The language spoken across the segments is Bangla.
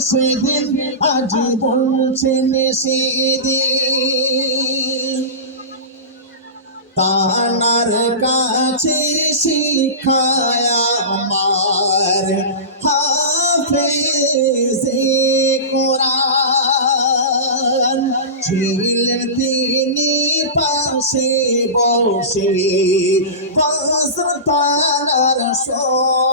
সেদিন আজ বলছেন সেদিন তানার কাছে শিখায় আমার হাফেজে ছিলেন তিনি পাশে বসে বসর তানার সোনাতাম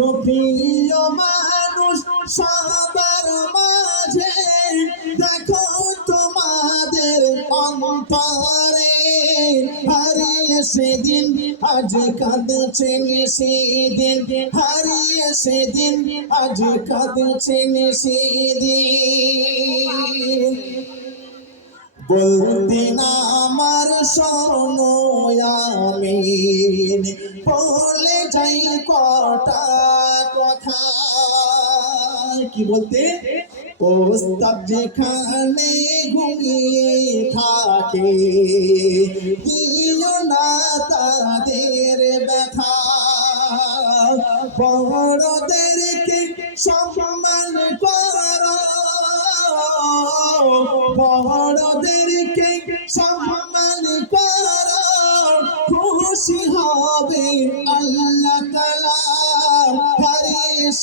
গো প্রিয় মানুষ, সবার মাঝে দেখো তোমাদের অন্তরে। হারিয়ে সেদিন, আজ কাঁদছেন সেদিন হারিয়ে সেদিন, আজ কাঁদছেন সেদিন বলতে না আমার শোনো কি বলতে? ওস্তাদ যেখানে ঘুমিয়ে থাকে। দিও না তাদের ব্যথা। বড়দেরকে সম্মান করো। বড়দেরকে সম্মান করো। খুশি হবে আল্লাহ তালা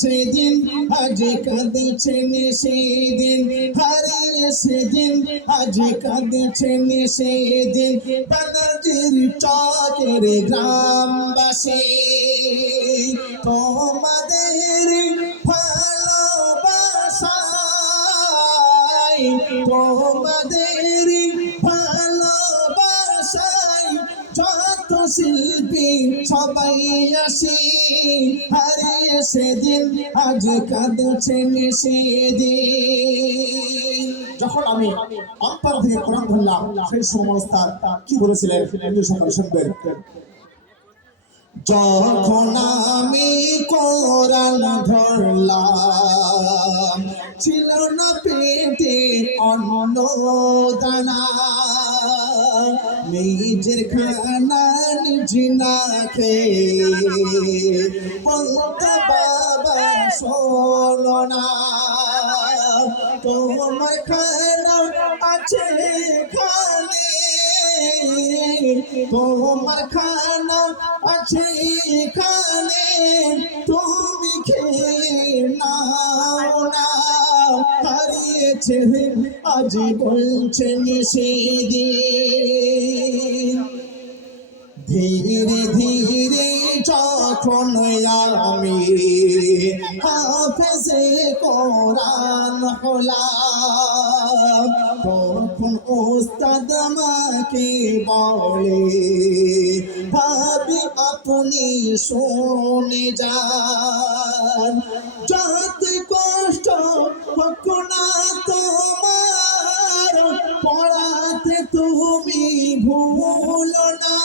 সেদিন, আজ কাঁদছেন সেদিন। হারিয়ে সেদিন, আজ কাঁদছেন সেদিন। বানাজির চকের গ্রামবাসী, তোমাদের ভালোবাসায় তোমাদের ভালোবাসায় যত শিল্পী সবাই আসি। সেদিন আজ সেদিন যখন আমি অন্তর থেকে কোরআন ধরলাম, সেই কি বলেছিলেন? শুনবেন। যখন আমি কোরআন ধরলাম, ছিল না পেটে অন্ন দানা। নিজের খানা নিজ না খেয়ে বলতে বাবা শোনো না। তোমার খানা আছে খানে তোমার খানা আছে খানে তুমি খেয়ে হারিয়েছে আজ বলছেন ধীরে ধীরে যখন আমি হাফেজে কোরআন হলাম তখন ওস্তাদ আমাকে বলে, ভাবি, আপনি শুনে যান। যত কষ্ট হোক না তোমার পড়াতে তুমি ভুলো না।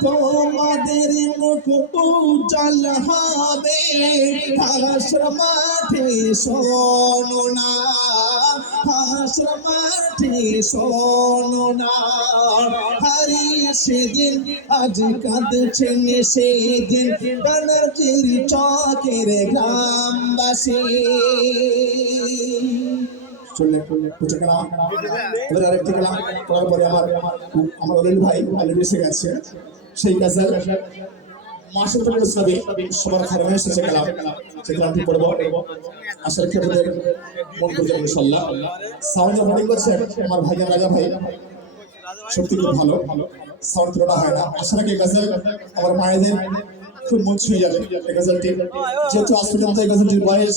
তোমাদের মুখ উজ্জ্বল হবে, হাসর মাঠে শোনো না। হাসর মাঠে শোনো না। হারিয়ে সেদিন, আজ কাঁদছেন সেদিন। বানার্জির চকের গ্রামবাসী। বুঝে গেলাম এবার আরেকটি গেলাম করার পরে আমার আমার অলিল ভাই অলরেডি এসে গেছে। সেই কাজে মাসুদ সাবে সবার খারাপ এসেছে কালামটি পড়ব আশা রেখে মন করছেন ইনশাল্লাহ করছে আমার ভাইজান রাজা ভাই, সত্যি খুব ভালো। সাউন্ড তুলনা হয় না। আশা রাখি গাছের আমার মায়েদের খুব মন ছুঁয়ে যাবে। এই গজলটি যেহেতু আজ পর্যন্ত এই গজলটির বয়স